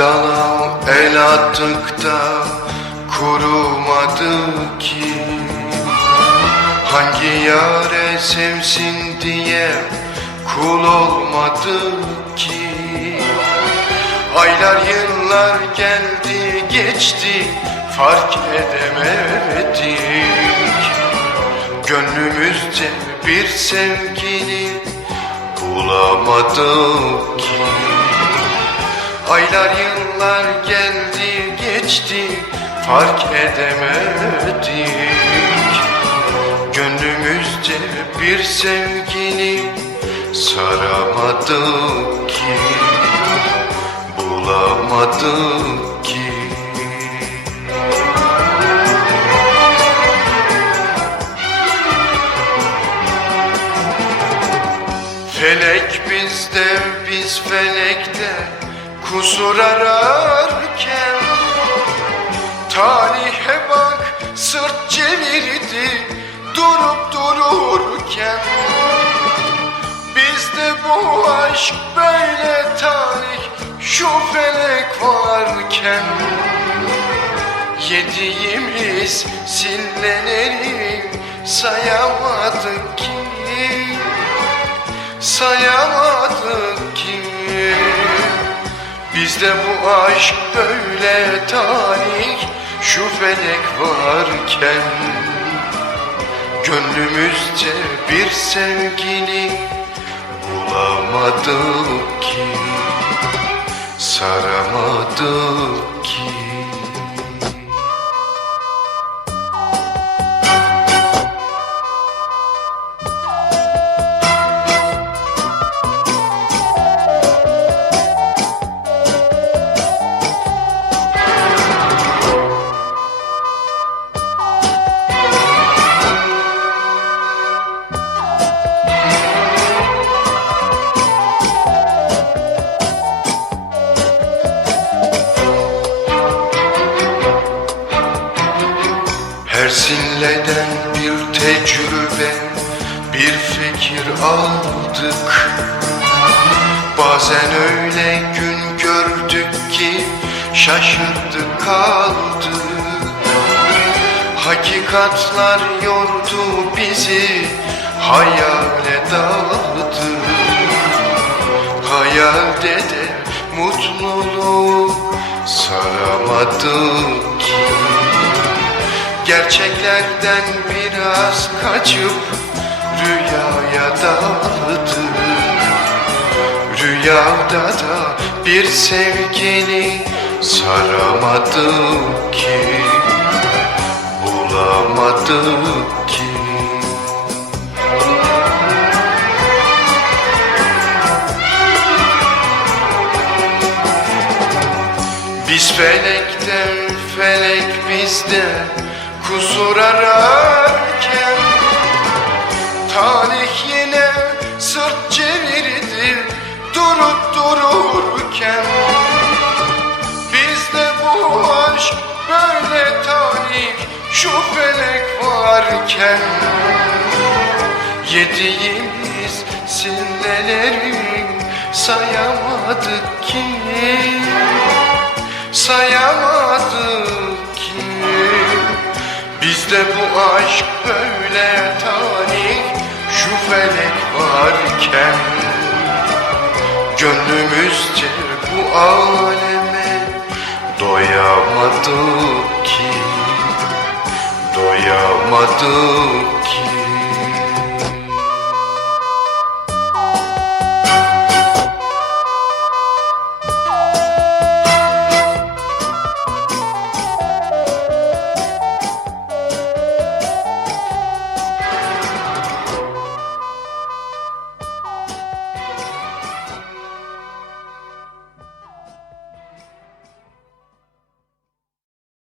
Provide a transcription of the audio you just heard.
Dala el attık da kurumadı ki. Hangi yare sevsin diye kul olmadı ki. Aylar yıllar geldi geçti fark edemedik Gönlümüzce bir sevgili bulamadık ki Aylar yıllar geldi geçti fark edemedik. Gönlümüzce bir sevgili saramadık ki Bulamadık ki. Felek bizde biz felekte kusur ararken Talihe bak sırt çevirdi durup dururken. Bizde bu aşk böyle talih şu felek varken. Yediğimiz sinneleri sayamadık ki. Sayamadık Bizde bu aşk böyle talih şu felek varken. Gönlümüzce bir sevgili bulamadık ki Saramadık ki Her sinleden bir tecrübe, bir fikir aldık. Bazen öyle gün gördük ki şaşırdık kaldık. Hakikatlar yordu bizi, hayale daldı. Hayalde de mutluluğu saramadık Gerçeklerden biraz kaçıp rüyaya daldı Rüyada da bir sevgili saramadık ki Bulamadık ki. Biz felekten felek bizde kusur ararken Talih yine sırt çevirdi durup dururken Bizde bu aşk böyle talih şu felek varken Yediğimiz sinneleri sayamadık ki sayamadık Bizde bu aşk böyle talih şu felek varken. Gönlümüzce bu aleme doyamadık ki Doyamadık ki